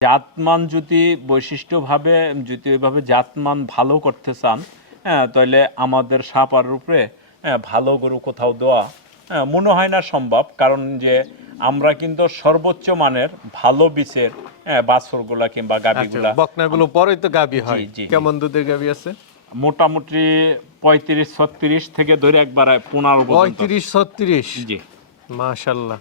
জাতমান যদি বৈশিষ্ট্যভাবে যদি ওইভাবে জাতমান ভালো করতে চান হ্যাঁ তাহলে আমাদের সাপার উপরে হ্যাঁ, ভালো গরু কোথাও দেওয়া হ্যাঁ, মনে হয় না সম্ভব। কারণ যে আমরা কিন্তু সর্বোচ্চ মানের ভালো বীজের হ্যাঁ, বাছুরগুলা কিংবা গাভীগুলা বকনাগুলো পরেই তো গাবি হয়। কেমন দুধের গাবি আছে? মোটামুটি পঁয়ত্রিশ ছত্রিশ থেকে ধরে একবার পনেরো পঁয়ত্রিশ ছত্রিশ? জি। মাশাল্লাহ।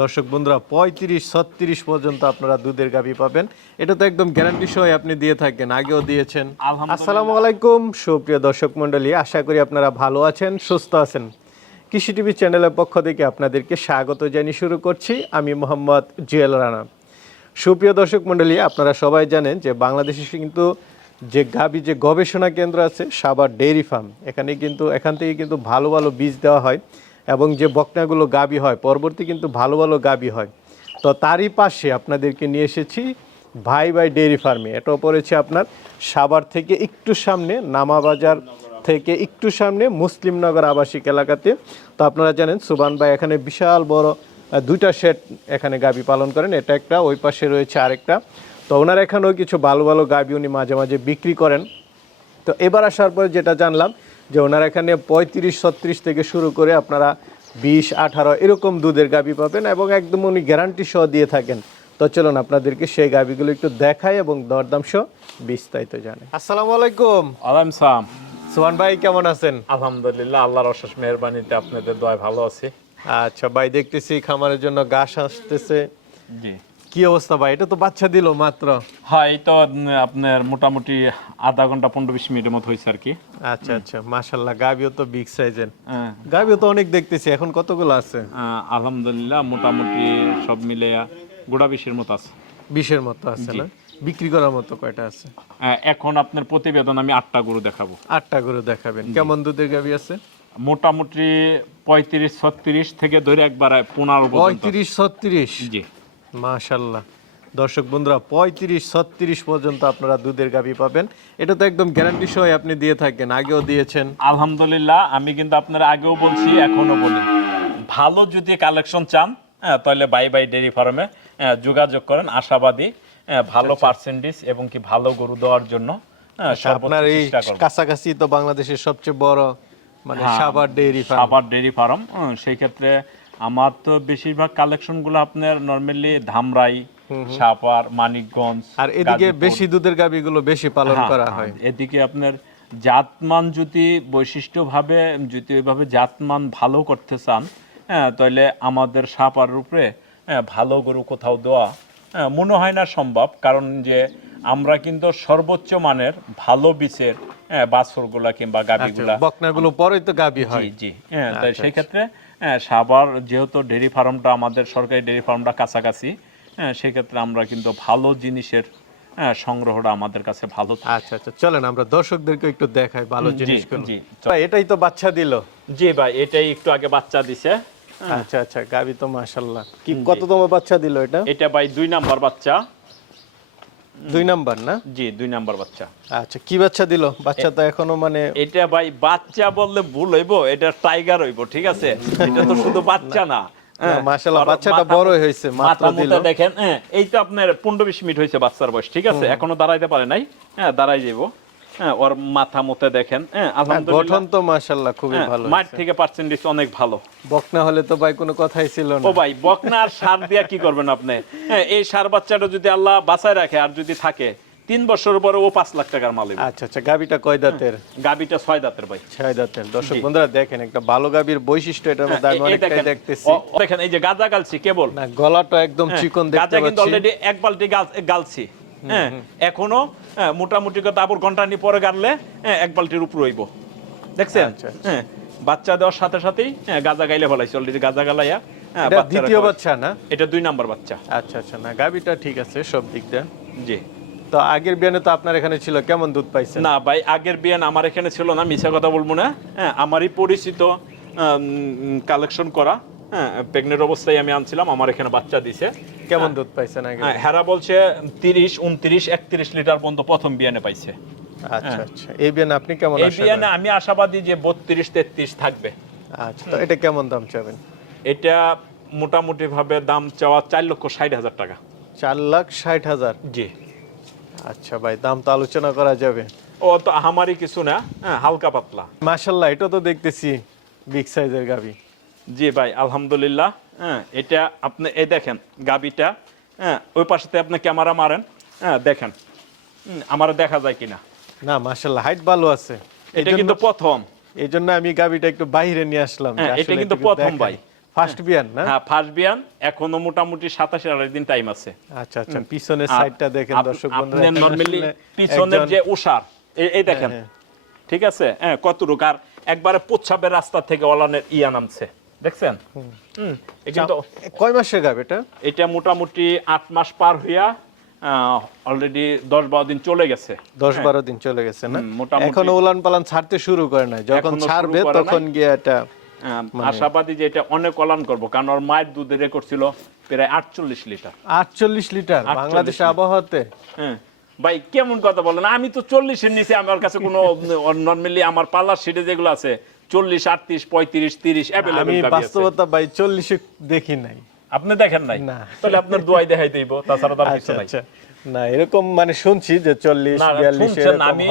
দর্শক বন্ধুরা পঁয়ত্রিশ ছত্রিশ পর্যন্ত আপনারা দুধের গাবি পাবেন। এটা তো একদম গ্যারান্টি সহ আপনি দিয়ে থাকেন আগেও দিয়েছেন। আসসালামু আলাইকুম সুপ্রিয় দর্শক মণ্ডলী আশা করি আপনারা ভালো আছেন সুস্থ আছেন। কৃষি টিভি চ্যানেলের পক্ষ থেকে আপনাদেরকে স্বাগত জানিয়ে শুরু করছি আমি মোহাম্মদ জুয়েল রানা। সুপ্রিয় দর্শক মণ্ডলী আপনারা সবাই জানেন যে বাংলাদেশে কিন্তু যে গাবি যে গবেষণা কেন্দ্র আছে সাবার ডেইরি ফার্ম এখানে কিন্তু এখান থেকে কিন্তু ভালো ভালো বীজ দেওয়া হয়। এবং যে বকনাগুলো গাবি হয়, পরবর্তী কিন্তু ভালো ভালো গাবি হয়। তো তারই পাশে আপনাদেরকে নিয়ে এসেছি ভাই ভাই ডেইরি ফার্মে। এটা পড়েছে আপনার সাভার থেকে একটু সামনে, নামাবাজার থেকে একটু সামনে, মুসলিমনগর আবাসিক এলাকাতে। তো আপনারা জানেন, সুবান ভাই এখানে বিশাল বড় দুইটা শেড এখানে গাবি পালন করেন। এটা একটা, ওই পাশে রয়েছে আরেকটা। তো ওনার এখানেও কিছু ভালো ভালো গাবি উনি মাঝে মাঝে বিক্রি করেন। তো এবার আসার পরে যেটা জানলাম যে ওনারা এখানে পঁয়ত্রিশ ছত্রিশ থেকে শুরু করে আপনারা বিশ আঠারো এরকম দুধের গাবি পাবেন এবং একদম উনি গ্যারান্টি সহ দিয়ে থাকেন। তো চলুন আপনাদেরকে সেই গাবিগুলো একটু দেখাই এবং দরদাম সহ বিস্তারিত জানে আসসালামু আলাইকুম। আলাম সালাম। সোহান ভাই কেমন আছেন? আলহামদুলিল্লাহ আল্লাহর অশেষ মেহরবানিতে আপনাদের দয় ভালো আছি। আচ্ছা ভাই দেখতেছি খামারের জন্য ঘাস আসতেছে। জি। কি অবস্থা ভাই? এটা তো বাচ্চা দিল মাত্র। হয় এই তো আপনার মোটামুটি আধা ঘণ্টা পনেরো বিশ মিনিটের মতো হয়েছে আর কি। আচ্ছা আচ্ছা মাশাল্লাহ গাবিও তো বিগ সাইজের গাবিও তো অনেক দেখতেছি এখন কতগুলো আছে? আলহামদুলিল্লাহ মোটামুটি সব মিলে গোড়া বিশের মতো আছে। বিশের মতো আছে না? বিক্রি করার মতো কয়টা আছে? এখন আপনার প্রতিবেদন আমি আটটা গরু দেখাবো। আটটা গরু দেখাবেন। কেমন দুধের গাবি আছে? মোটামুটি পঁয়ত্রিশ ছত্রিশ থেকে ধরে একবার পনেরো পঁয়ত্রিশ ছত্রিশ? জি। মাশাল্লাহ। দর্শক বন্ধুরা পঁয়ত্রিশ ছত্রিশ পর্যন্ত আপনারা দুধের গাবি পাবেন। এটা তো একদম গ্যারান্টি সহ আপনি দিয়ে থাকেন আগেও দিয়েছেন। আলহামদুলিল্লাহ আমি কিন্তু আপনার আগেও বলছি এখনও বলি। ভালো যদি কালেকশন চান হ্যাঁ, তাহলে বাই বাই ডেরি ফার্মে যোগাযোগ করেন আশাবাদী হ্যাঁ, ভালো পার্সেন্টেজ এবং কি ভালো গরু দেওয়ার জন্য হ্যাঁ, আপনার এই কাছাকাছি তো বাংলাদেশের সবচেয়ে বড় মানে Savar dairy farm Savar dairy farm সেই ক্ষেত্রে আমার তো বেশিরভাগ কালেকশনগুলো আপনার নর্মালি ধামরাই সাপার মানিকগঞ্জ আর এদিকে বেশি দুধের গাবিগুলো বেশি পালন হ্যাঁ, করা হ্যাঁ, হয়। এদিকে আপনার জাতমান যদি বৈশিষ্ট্যভাবে যদি ওইভাবে জাতমান ভালো করতে চান হ্যাঁ তাহলে আমাদের সাপার উপরে হ্যাঁ, ভালো গরু কোথাও দেওয়া মনে হয় না সম্ভব। কারণ যে আমরা কিন্তু সর্বোচ্চ মানের ভালো বীজের বাছুরগুলা কিংবা গাভীগুলা বকনাগুলো পরেই তো গাবি হয়। জি জি হ্যাঁ তাই সেই ক্ষেত্রে হ্যাঁ, সাভার যেহেতু ডেরি ফার্মটা আমাদের সরকারি ডেরি ফার্মটা কাছাকাছি হ্যাঁ সেক্ষেত্রে আমরা কিন্তু ভালো জিনিসের হ্যাঁ, সংগ্রহটা আমাদের কাছে ভালো। আচ্ছা আচ্ছা চলেন আমরা দর্শকদেরকে একটু দেখাই ভালো জিনিসগুলো জি। এটাই তো বাচ্চা দিল। জি ভাই এটাই একটু আগে বাচ্চা দিছে আচ্ছা আচ্ছা গাবি তো মাশাল্লাহ কি কততম বাচ্চা দিল এটা? এটা ভাই দুই নাম্বার বাচ্চা। দুই নাম্বার না? জি দুই নাম্বার বাচ্চা। আচ্ছা কি বাচ্চা দিল? বাচ্চা তো এখনও মানে এটা ভাই বাচ্চা বললে ভুল হইব এটা টাইগার হইব ঠিক আছে? এটা তো শুধু বাচ্চা না হ্যাঁ, মাশাআল্লাহ, বাচ্চাটা বড় হয়েছে, মাত্র দিল। দেখেন হ্যাঁ এই তো আপনার পনেরো বিশ মিনিট হয়েছে বাচ্চার বয়স ঠিক আছে? এখনও দাঁড়াইতে পারে নাই হ্যাঁ দাঁড়াই যাব হ্যাঁ ওর মাথা মতে দেখেন। হ্যাঁ আলহামদুলিল্লাহ গঠন তো মাশাল্লাহ খুবই হ্যাঁ, ভালো মাঠ থেকে পার্সেন্টেজ অনেক ভালো। বকনা হলে তো ভাই কোনো কথাই ছিল ও ভাই বকনা আর সার দিয়া কি করবেন আপনি? হ্যাঁ এই সার বাচ্চাটা যদি আল্লাহ বাঁচায় রাখে আর যদি থাকে তিন বছর পরে ও পাঁচ লাখ টাকার মালিক আচ্ছা আচ্ছা গাবিটা কয় দাঁতের? গাবিটা ছয় দাঁতের ভাই। ছয় দাঁতের। দর্শক বন্ধুরা দেখেন একটা ভালো গাবির বৈশিষ্ট্য এটার মধ্যে আমি হ্যাঁ, অনেকটাই দেখেন, দেখতেছি। দেখেন এই যে গাঁজা গালছি কেবল। না গলাটা একদম হ্যাঁ, চিকন দেখতে গাঁজা কিন্তু অলরেডি এক বালতি গালছি। হ্যাঁ এখনও হ্যাঁ, মোটামুটি কথা আবার ঘণ্টা পরে গাড়লে হ্যাঁ, এক বালতির উপর হইব দেখছেন? আচ্ছা, আচ্ছা। হ্যাঁ বাচ্চা দেওয়ার সাথে সাথেই হ্যাঁ, গাঁজা গাইলে ফলাইছে অলরেডি গাঁজা গালাইয়া এটা দ্বিতীয় বাচ্চা না? এটা দুই নাম্বার বাচ্চা। আচ্ছা আচ্ছা না গাবিটা ঠিক আছে সব দিক দিয়ে। জি। তো আগের বিয়ানে তো আপনার এখানে ছিল কেমন দুধ পাইছেন? না ভাই আগের বিয়ান আমার এখানে ছিল না মিশা কথা বলব না। হ্যাঁ আমারই পরিচিত কালেকশন করা। হ্যাঁ প্রেগনেন্ট অবস্থায় আমি আনছিলাম আমার এখানে বাচ্চা দিছে। কেমন দুধ পাইছেন আগে? হ্যাঁ হেরা বলছে তিরিশ উনত্রিশ একত্রিশ লিটার পর্যন্ত প্রথম বিয়ানে পাইছে। আচ্ছা আচ্ছা। এই বিয়ানে আপনি কেমন এই বিয়ানে আমি আশাবাদী যে বত্রিশ তেত্রিশ থাকবে। আচ্ছা তো এটা কেমন দাম চাবেন? এটা মোটামুটি ভাবে দাম চাওয়া চার লক্ষ ষাট হাজার টাকা। চার লাখ ষাট হাজার? জি। আচ্ছা ভাই দাম তো আলোচনা করা যাবে। ও তো আমারই কিছু না হ্যাঁ হালকা পাতলা। মাশাল্লাহ এটা তো দেখতেছি বিগ সাইজের গাবি জি ভাই আলহামদুলিল্লাহ। হ্যাঁ এটা আপনি এই দেখেন গাবিটা হ্যাঁ ওই পাশেতে আপনি ক্যামেরা মারেন হ্যাঁ দেখেন। আমার দেখা যায় কিনা। না মাশাল্লাহ হাইট ভালো আছে। এটা কিন্তু প্রথম। এই জন্য আমি গাবিটা একটু বাইরে নিয়ে আসলাম হ্যাঁ, এটা কিন্তু প্রথম ভাই। ফার্স্ট বিয়ান না? হ্যাঁ ফার্স্ট বিয়ান এখনও মোটামুটি সাতাশ আঠাশ দিন টাইম আছে। আচ্ছা আচ্ছা পিছনের সাইডটা দেখেন দর্শক আপনি বন্ধুরা নরমালি পিছনের যে উষার এই- দেখেন। হ্যাঁ, ঠিক আছে? হ্যাঁ কতটুক? আর একবারে পুচ্ছাবের রাস্তা থেকে অলানের ইয়া নামছে। দেখছেন? হুম। কিন্তু কয় মাসের গাব এটা? এটা মোটামুটি আট মাস পার হইয়া অলরেডি দশ বারো দিন চলে গেছে। দশ বারো দিন চলে গেছে না? উলান পালান ছাড়তে শুরু করে নাই। যখন ছাড়বে তখন গিয়ে এটা আশাবাদী যে এটা অনেক অলান করব কারণ ওর মায়ের দুধের রেকর্ড ছিল প্রায় আটচল্লিশ লিটার। আটচল্লিশ লিটার 48 বাংলাদেশ আবহাওয়াতে? হ্যাঁ। ভাই কেমন কথা বলেন? আমি তো চল্লিশের নিচে আমার কাছে কোনো নর্মালি আমার পার্লার সিটে যেগুলো আছে চল্লিশ আটত্রিশ পঁয়ত্রিশ তিরিশ আমি বাস্তবতা ভাই চল্লিশে দেখি নাই। আপনি দেখেন নাই। তাহলে আপনার দোয়াই দেখাই দিব তাছাড়া তার কিছু আচ্ছা নাই। আচ্ছা। না এরকম মানে শুনছি যে চল্লিশ বিয়াল্লিশ আমি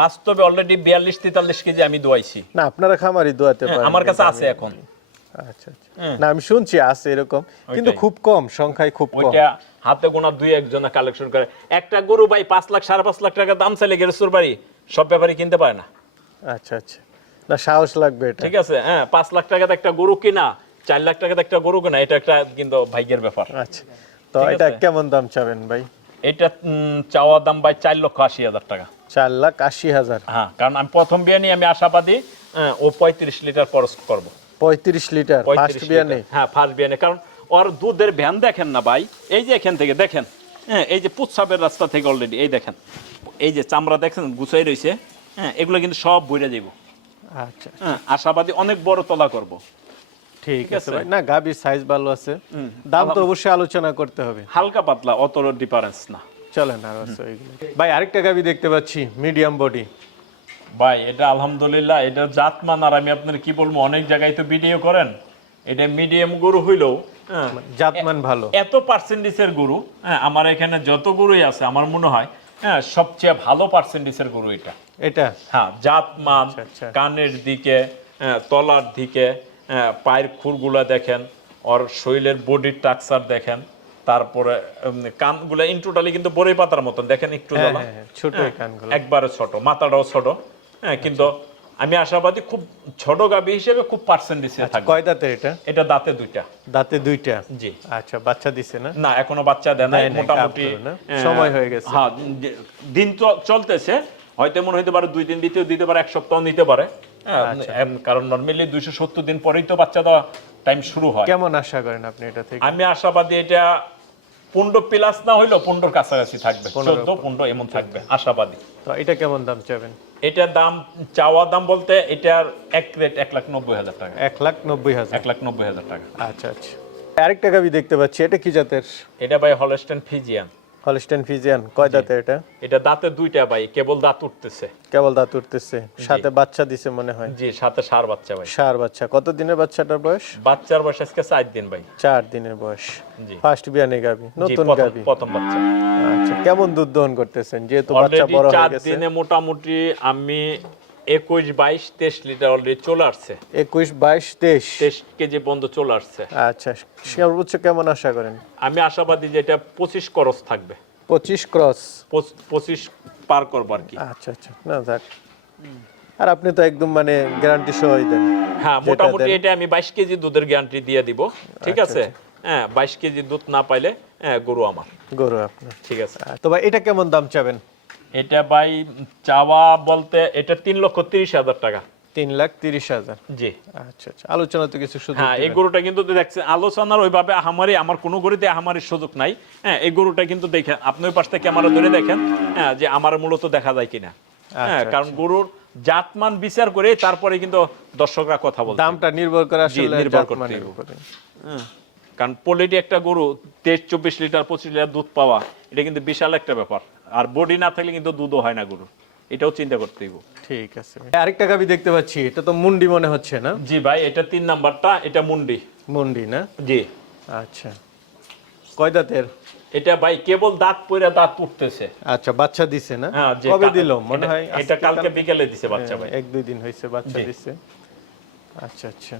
বাস্তবে অলরেডি বিয়াল্লিশ তেতাল্লিশ কেজি আমি দোয়াইছি। না আপনারা খামারি দোয়াতে হ্যাঁ, পারেন আমার কাছে আছে এখন। আচ্ছা আচ্ছা। না আমি শুনছি আছে এরকম কিন্তু খুব কম সংখ্যায় খুব কম। হাতে গোনা দুই একজনে কালেকশন করে। একটা গরু ভাই পাঁচ লাখ সাড়ে পাঁচ লাখ টাকা দাম চাইলে গেরস্তুর বাড়ি সব ব্যাপারে কিনতে পারে না। আচ্ছা আচ্ছা। না সাহস লাগবে এটা। ঠিক আছে হ্যাঁ পাঁচ লাখ টাকাতে একটা গরু কিনা চার লাখ টাকাতে একটা গরু কিনা এটা একটা কিন্তু ভাগ্যের ব্যাপার। আচ্ছা তো এটা কেমন দাম চাবেন ভাই? এটা চাওয়া দাম ভাই চার লক্ষ আশি হাজার টাকা। চার লাখ আশি হাজার। হ্যাঁ কারণ আমি প্রথম বিয়ে নিয়ে আমি আশাবাদী হ্যাঁ, ও পঁয়ত্রিশ লিটার খরচ করব। পঁয়ত্রিশ লিটার ফার্স্ট বিয়ানে হ্যাঁ ফার্স্ট বিয়ানে কারণ ওর দুধের ভ্যান দেখেন না ভাই এই যে এখান থেকে দেখেন হ্যাঁ এই যে পুৎসাবের রাস্তা থেকে অলরেডি এই দেখেন এই যে চামড়া দেখছেন গুছাই রয়েছে হ্যাঁ এগুলো কিন্তু সব বইরে যাব আচ্ছা হ্যাঁ আশাবাদী অনেক বড় তলা করব। ঠিক আছে। ভাই। না গাবির সাইজ ভালো আছে। দাম তো অবশ্যই আলোচনা করতে হবে। হালকা পাতলা অত ডিফারেন্স না। চলেন আর ভাই আরেকটা গাবি দেখতে পাচ্ছি মিডিয়াম বডি ভাই এটা আলহামদুলিল্লাহ এটা জাতমান আর আমি আপনার কি বলব অনেক জায়গায় তো ভিডিও করেন। এটা মিডিয়াম গরু হইলেও হ্যাঁ, জাতমান ভালো। এত পার্সেন্টেজের গরু হ্যাঁ আমার এখানে যত গরুই আছে আমার মনে হয় হ্যাঁ সবচেয়ে ভালো পার্সেন্টেজের গরু এটা। এটা? হ্যাঁ জাত মান আচ্ছা। কানের দিকে হ্যাঁ, তলার দিকে হ্যাঁ, পায়ের খুরগুলা দেখেন ওর শরীরের বডির টাকচার দেখেন তারপরে কানগুলা ইন টোটালি কিন্তু বড়ই পাতার মতন। দেখেন একটু হ্যাঁ, ছোট কানগুলো। একবারে ছোট মাথাটাও ছোট। হ্যাঁ কিন্তু আমি আশাবাদী খুব ছোট গাবি হিসেবে খুব পার্সেন্টেজ থাকবে। কয় দাঁতের এটা? এটা দাঁতে দুইটা। দাঁতে দুইটা? জি। আচ্ছা বাচ্চা দিছে না? না এখনও বাচ্চা দেয় মোটামুটি না? আহ, সময় হয়ে গেছে। হ্যাঁ দিন তো চলতেছে। হয়তো মনে হতে পারে দুই দিন দিতেও দিতে পারে এক সপ্তাহ নিতে পারে। হ্যাঁ, আচ্ছা। কারণ নর্মালি দুইশো সত্তর দিন পরেই তো বাচ্চা দেওয়া টাইম শুরু হয়। কেমন আশা করেন আপনি এটা থেকে? আমি আশাবাদী এটা পনেরো প্লাস না হইলেও পনেরোর কাছাকাছি থাকবে চোদ্দ পনেরো এমন থাকবে আশাবাদী। তো এটা কেমন দাম চাবেন? এটার দাম চাওয়া দাম বলতে এটার এক রেট এক লাখ নব্বই হাজার টাকা। এক লাখ নব্বই হাজার। এক লাখ নব্বই হাজার টাকা। আচ্ছা আচ্ছা। আরেকটা গাবি দেখতে পাচ্ছি এটা কি জাতের? এটা ভাই হলস্টেন ফিজিয়ান। হলস্টেন ফিজিয়ান কয় দাঁতের এটা? এটা দাঁতে দুইটা ভাই কেবল দাঁত উঠতেছে। কেবল দাঁত উঠতেছে। সাথে বাচ্চা দিছে মনে হয়। জি সাথে সার বাচ্চা ভাই। সার বাচ্চা। কত দিনের বাচ্চাটার বয়স? বাচ্চার বয়স আজকে চার দিন ভাই। চার দিনের বয়স। জি। ফার্স্ট বিয়ানে গাবি নতুন গাবি। প্রথম বাচ্চা। আচ্ছা কেমন দুধ দহন করতেছেন? যেহেতু বাচ্চা বড় হয়ে গেছে। 4 দিনে মোটামুটি আমি একুশ বাইশ তেইশ লিটার অলরেডি চলে আসছে। একুশ বাইশ তেইশ। তেইশ কেজি বন্ধ চলে আসছে। আচ্ছা সর্বোচ্চ কেমন আশা করেন? আমি আশাবাদী যে এটা পঁচিশ করস থাকবে। পঁচিশ ক্রস। পঁচিশ পার করব আর কি। আচ্ছা আচ্ছা না আর আপনি তো একদম মানে গ্যারান্টি সহই দেন। হ্যাঁ মোটামুটি এটা আমি বাইশ কেজি দুধের গ্যারান্টি দিয়ে দিব। ঠিক আচ্ছা, আছে? হ্যাঁ বাইশ কেজি দুধ না পাইলে হ্যাঁ গরু আমার। গরু আপনার। ঠিক আছে। তো ভাই এটা কেমন দাম চাবেন? এটা ভাই চাওয়া বলতে এটা তিন লক্ষ তিরিশ হাজার টাকা। তিন লাখ তিরিশ হাজার। জি। আচ্ছা আচ্ছা। আলোচনা তো কিছু শুধু হ্যাঁ এই গরুটা কিন্তু দেখছেন আলোচনার ওইভাবে আহামারি আমার কোনো গরুতে আহামারির সুযোগ নাই। হ্যাঁ এই গরুটা কিন্তু দেখেন আপনি ওই পাশ থেকে ক্যামেরা ধরে দেখেন হ্যাঁ যে আমার মূলত দেখা যায় কিনা। হ্যাঁ আচ্ছা, কারণ গরুর জাতমান বিচার করে তারপরে কিন্তু দর্শকরা কথা বলছে। দামটা নির্ভর করে আসলে নির্ভর করতে হ্যাঁ। কারণ পোলিটি একটা গরু তেইশ চব্বিশ লিটার পঁচিশ লিটার দুধ পাওয়া এটা কিন্তু বিশাল একটা ব্যাপার। আর বডি না থাকলে কিন্তু দুধও হয় না গরুর। এটাও চিন্তা করতে হইব ঠিক আছে আরেকটা গাবি দেখতে পাচ্ছি এটা তো মুন্ডি মনে হচ্ছে না? জি ভাই এটা তিন নাম্বারটা এটা মুন্ডি। মুন্ডি না? জি। আচ্ছা। কয় দাঁতের? এটা ভাই কেবল দাঁত পইরা দাঁত উঠতেছে। আচ্ছা বাচ্চা দিছে না? হ্যাঁ কবে দিল? মনে হয় এটা কালকে বিকেলে দিছে বাচ্চা ভাই। এক দুই দিন হয়েছে বাচ্চা। দিছে। আচ্ছা আচ্ছা।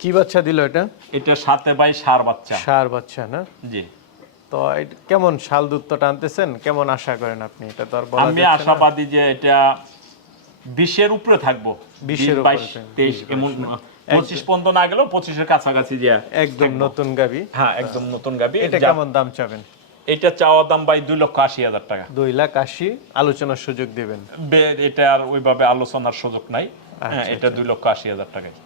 কি বাচ্চা দিল এটা? এটা সাথে ভাই সার বাচ্চা। সার বাচ্চা না? জি। তো কেমন শাল দুধ তো টানতেছেন? কেমন আশা করেন আপনি? এটা তো আর আমি আশাবাদী যে এটা বিশের উপরে থাকব। 20 বিশ এর উপরে বাইশ তেইশ এমন পঁচিশ পর্যন্ত না গেলেও পঁচিশের কাছাকাছি যে একদম নতুন গাবি। হ্যাঁ একদম নতুন গাবি। এটা কেমন দাম চাবেন? এটা চাওয়া দাম ভাই দুই লক্ষ আশি হাজার টাকা। দুই লাখ আশি আলোচনার সুযোগ দিবেন। এটা আর ওইভাবে আলোচনার সুযোগ নাই। হ্যাঁ, আচ্ছা, এটা দুই লক্ষ আশি হাজার টাকায়।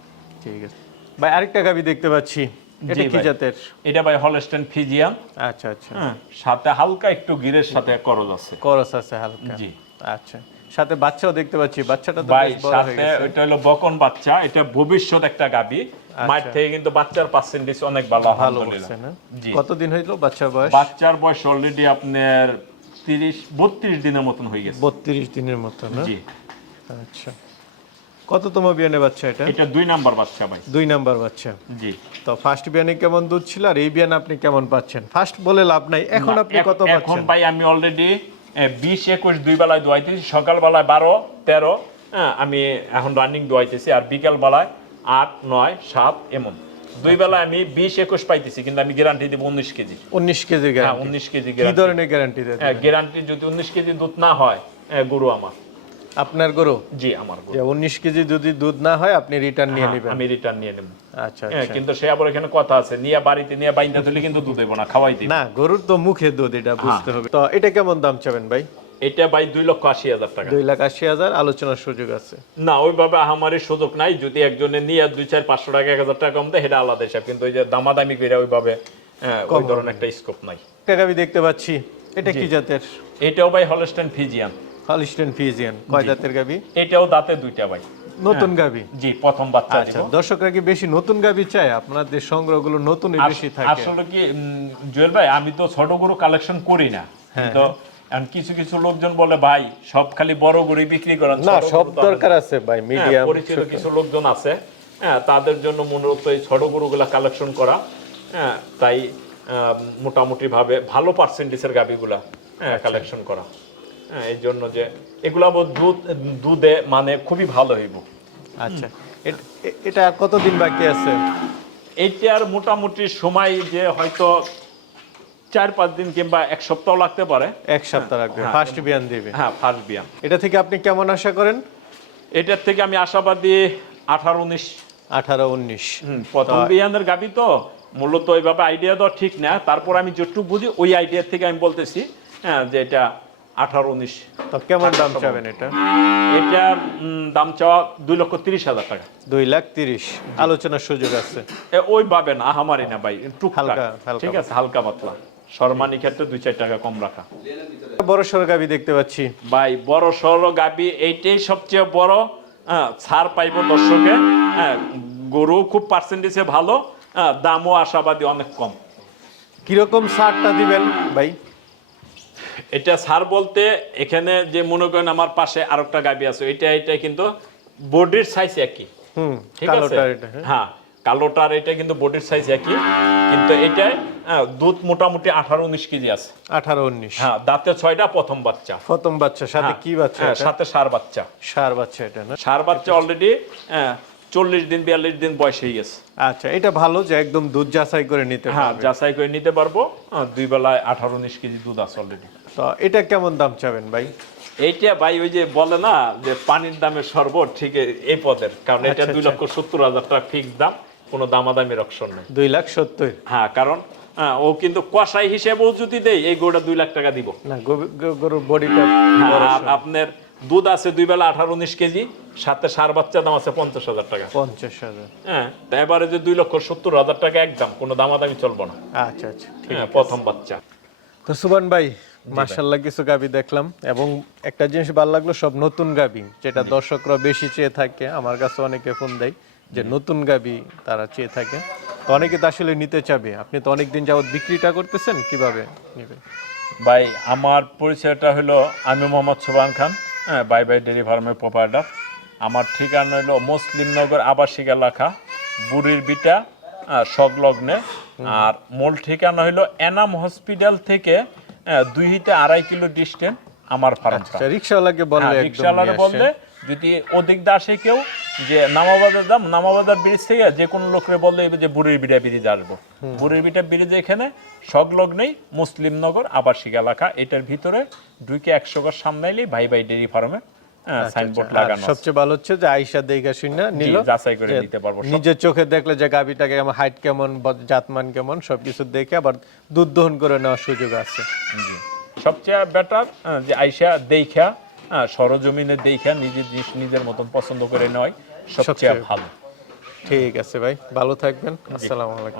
ঠিক আছে। ভাই আরেকটা গাবি দেখতে পাচ্ছি। এটা কি জাতের? এটা ভাই হলস্টেন ফিজিয়ান আচ্ছা আচ্ছা। হ্যাঁ সাথে হালকা একটু গিরের সাথে করজ আছে। করস আছে হালকা। জি। আচ্ছা। সাথে বাচ্চাও দেখতে পাচ্ছি। বাচ্চাটা তো ভাই সাথে ওইটা হলো বকন বাচ্চা। এটা ভবিষ্যৎ একটা গাবি। মাঠ থেকে কিন্তু বাচ্চার পার্সেন্টেজ অনেক ভালো আচ্ছা। ভালো আলহামদুলিল্লাহ। জি। কতদিন হইল বাচ্চার বয়স? বাচ্চার বয়স অলরেডি আপনার তিরিশ বত্রিশ দিনের মতন হয়ে গেছে। বত্রিশ দিনের মতন জি। আচ্ছা। কততম বিয়ানে বাচ্চা এটা? এটা দুই নাম্বার বাচ্চা ভাই। দুই নাম্বার বাচ্চা। জি। তো ফার্স্ট বিয়ানে কেমন দুধ ছিল আর এই বিয়ানে আপনি কেমন পাচ্ছেন? ফার্স্ট বলে লাভ নাই এখন আপনি কত এখন ভাই আমি অলরেডি বিশ একুশ দুই বেলায় দোয়াইতেছি সকাল বেলায় বারো তেরো হ্যাঁ আমি এখন রানিং দোয়াইতেছি আর বিকাল বেলায় আট নয় সাত এমন। দুই বেলায় আমি বিশ একুশ পাইতেছি কিন্তু আমি গ্যারান্টি দেবো উনিশ কেজি। উনিশ কেজি হ্যাঁ উনিশ কেজি কি ধরনের গ্যারান্টি দেন হ্যাঁ গ্যারান্টি যদি উনিশ কেজি দুধ না হ্যাঁ, গরু আমার। আপনার গরু? জি আমার গরু। যে উনিশ কেজি যদি দুধ না হয় আপনি রিটার্ন নিয়ে হ্যাঁ, নেবেন। আমি রিটার্ন নিয়ে নেব। আচ্ছা হ্যাঁ আচ্ছা। কিন্তু সে আবার এখানে কথা আছে নিয়ে বাড়িতে নিয়ে বাইন্দা দিলে কিন্তু দুধ দেবো না খাওয়াই দিই না গরুর তো মুখে দুধ এটা বুঝতে হবে। তো এটা কেমন দাম চাবেন ভাই? এটা ভাই দুই লক্ষ আশি হাজার টাকা। দুই লাখ আশি হাজার আলোচনার সুযোগ আছে। না ওইভাবে আহামারির সুযোগ নাই। যদি একজনে নিয়ে দুই চার পাঁচশো টাকা এক হাজার টাকা কম দেয় সেটা আলাদা হিসাব। কিন্তু ওই যে দামাদামি করে ওইভাবে হ্যাঁ, ওই ধরনের একটা স্কোপ নাই। টাকা গাবি দেখতে পাচ্ছি। এটা কি জাতের? এটাও ভাই হলস্টেন ফিজিয়ান হলিস্টেন ফিজিয়ান কয় জাতের গাবি এটাও দাঁতে দুইটা ভাই। নতুন গাবি জি প্রথম বাচ্চা আচ্ছা দর্শকরা কি বেশি নতুন গাবি চায়? আপনাদের সংগ্রহগুলো নতুনই বেশি থাকে। আসলে কি জুয়েল ভাই আমি তো ছোট গরু কালেকশন করি না। হ্যাঁ, তো এখন কিছু কিছু লোকজন বলে ভাই সব খালি বড় গরুই বিক্রি করেন না সব গরু দরকার আছে ভাই হ্যাঁ, মিডিয়াম পরিচিত কিছু লোকজন আছে। হ্যাঁ তাদের জন্য মূলত এই ছোট গরুগুলা কালেকশন করা। হ্যাঁ তাই আহ, মোটামুটি ভাবে ভালো পার্সেন্টেজের গাবিগুলা হ্যাঁ আচ্ছা। কালেকশন করা। হ্যাঁ এই জন্য যে এগুলা দুধ দুধে মানে খুবই ভালো হইব। আচ্ছা। এটা কতদিন বাকি আছে? এইটার মোটামুটি সময় যে হয়তো চার পাঁচ দিন কিংবা এক সপ্তাহ লাগতে পারে। এক সপ্তাহ রাখবে হ্যাঁ। ফার্স্ট বিয়ান দিবে। হ্যাঁ ফার্স্ট বিয়ান এটা থেকে আপনি কেমন আশা করেন? এটার থেকে আমি আশাবাদী আঠারো উনিশ। আঠারো উনিশ। প্রথম বিয়ানের গাবি তো মূলত ওইভাবে আইডিয়া দেওয়া ঠিক না। তারপর আমি যেটুকু বুঝি ওই আইডিয়া থেকে আমি বলতেছি হ্যাঁ যে এটা আঠারো উনিশ। তো কেমন দাম চাবেন এটা? এটার দাম চাওয়া দুই লক্ষ তিরিশ হাজার টাকা। দুই লাখ তিরিশ। আলোচনার সুযোগ আছে। এ, ওইভাবে না আহামারি না ভাই টুকটাক। হালকা, ঠিক আছে হালকা পাতলা। সম্মানী ক্ষেত্রে দুই চার টাকা কম রাখা। বড় সড়ো গাবি দেখতে পাচ্ছি। ভাই বড় সড়ো গাবি এইটাই সবচেয়ে বড়। হ্যাঁ, ছাড় পাইব দর্শকে। হ্যাঁ গরু খুব পার্সেন্টেজে ভালো। দামও আশাবাদী অনেক কম। কীরকম সারটা দিবেন ভাই? এটা সার বলতে এখানে যে মনে করেন আমার পাশে আরেকটা গাবি আছে এটা এটা কিন্তু বডির সাইজ একই। ঠিক আছে? হ্যাঁ। হ্যাঁ কালোটার এটা কিন্তু বডির সাইজ একই কিন্তু এটায় হ্যাঁ, দুধ মোটামুটি আঠারো উনিশ কেজি আছে। আঠারো উনিশ। হ্যাঁ দাঁতে ছয়টা প্রথম বাচ্চা। প্রথম বাচ্চা সাথে হ্যাঁ, কি বাচ্চা হ্যাঁ, সাথে সার বাচ্চা। সার বাচ্চা এটা না? সার বাচ্চা অলরেডি চল্লিশ দিন বিয়াল্লিশ দিন বয়স হয়ে গেছে। আচ্ছা এটা ভালো যে একদম দুধ যাচাই করে নিতে হ্যাঁ যাচাই করে নিতে পারব। দুই বেলায় আঠারো উনিশ কেজি দুধ আছে অলরেডি তো এটা কেমন দাম চাবেন ভাই? এইটা ভাই ওই যে বলে না যে পানির দামে শরবত ঠিক এই পদের। কারণ এটা আচ্ছা, দুই লক্ষ সত্তর হাজার টাকা ফিক্স দাম কোনো দামাদামির অপশন নেই। দুই লাখ সত্তর? হ্যাঁ কারণ হ্যাঁ, ও কিন্তু কষাই হিসেবেও যদি দেয় এই গরুটা দুই লাখ টাকা দিব। না গরু- গরু- গরুর বডিটা হ্যাঁ, আপনার দুধ আছে দুই বেলা আঠারো উনিশ কেজি সাথে সার বাচ্চা দাম আছে পঞ্চাশ হাজার টাকা। পঞ্চাশ হাজার। হ্যাঁ তা এবারে যে দুই লক্ষ সত্তর হাজার টাকা একদম কোনো দামাদামি চলবো না। আচ্ছা আচ্ছা হ্যাঁ, প্রথম বাচ্চা। তো সুবান ভাই মার্শাল্লাহ কিছু গাবি দেখলাম এবং একটা জিনিস ভালো লাগল সব নতুন গাবি যেটা দর্শকরা বেশি চেয়ে থাকে। আমার কাছে অনেকে ফোন দেয় যে নতুন গাবি তারা চেয়ে থাকে। তো অনেকে তো আসলে নিতে চাবে। আপনি তো অনেকদিন যাবত বিক্রিটা করতেছেন কীভাবে নেবে ভাই আমার পরিচয়টা হলো আমি মোহাম্মদ সুবান খান হ্যাঁ বাই বাই ডেরি ফার্মের প্রোপাইটার আমার ঠিকানা হলো মুসলিমনগর আবাসিক এলাকা বুড়ির বিটা সংলগ্নে আর মূল ঠিকানা হইল এনাম হসপিটাল থেকে দুই হইতে আড়াই কিলো ডিস্টেন্স আমার ফার্মটা। আচ্ছা রিক্সাওয়ালাকে বললে হ্যাঁ, আসে। বললে যদি দিয়ে আসে কেউ যে নামাবাজার দাম নামাবাজার ব্রিজ থেকে যে কোনো লোকরে বললে যে বুড়ির বিটা ব্রিজ আসব। বুড়ির বিটা ব্রিজ এখানে সংলগ্নেই মুসলিম নগর আবাসিক এলাকা এটার ভিতরে ঢুকে একশো গজ সামনে এলেই ভাই ভাই ডেরি ফার্মে সাইনবোর্ড লাগানো সবচেয়ে ভালো হচ্ছে যে আইসা দেখা শুনে নিল যাচাই করে নিতে পারব। নিজের চোখে দেখলে যে গাবিটাকে আমার হাইট কেমন জাতমান কেমন সবকিছু দেখে আবার দুধ দহন করে নেওয়ার সুযোগ আছে। জি। সবচেয়ে বেটার যে দেখা হ্যাঁ, সরজমিনে দেখা নিজের জিনিস নিজের মতন পছন্দ করে সবচেয়ে সবচেয়ে ভালো। ঠিক আছে ভাই ভালো থাকবেন। আসসালামু আলাইকুম।